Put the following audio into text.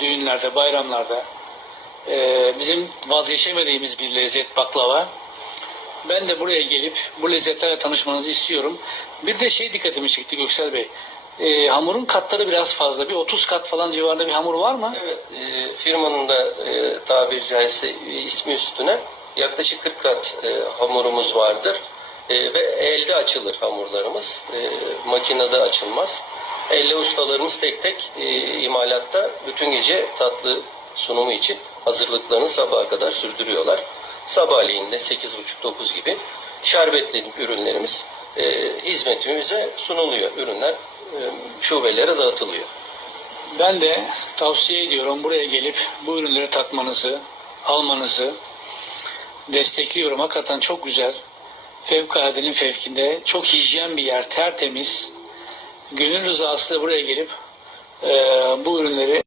Düğünlerde, bayramlarda e, bizim vazgeçemediğimiz bir lezzet baklava. Ben de buraya gelip bu lezzetlerle tanışmanızı istiyorum. Bir de şey dikkatimi çekti Göksel Bey. E, hamurun katları biraz fazla. Bir 30 kat falan civarında bir hamur var mı? Evet, e, firmanın da e, tabiri caizse ismi üstüne yaklaşık 40 kat e, hamurumuz vardır. E, ve elde açılır hamurlarımız. E, makinede açılmaz. Elle ustalarımız tek tek e, imalatta bütün gece tatlı sunumu için hazırlıklarını sabaha kadar sürdürüyorlar. Sabahleyin de 8.30-9 gibi şerbetli ürünlerimiz e, hizmetimize sunuluyor. Ürünler e, şubelere dağıtılıyor. Ben de tavsiye ediyorum buraya gelip bu ürünleri tatmanızı, almanızı destekliyorum. Hakikaten çok güzel. Fevkaladenin fevkinde. Çok hijyen bir yer, tertemiz. Gönül rızası da buraya gelip eee, bu ürünleri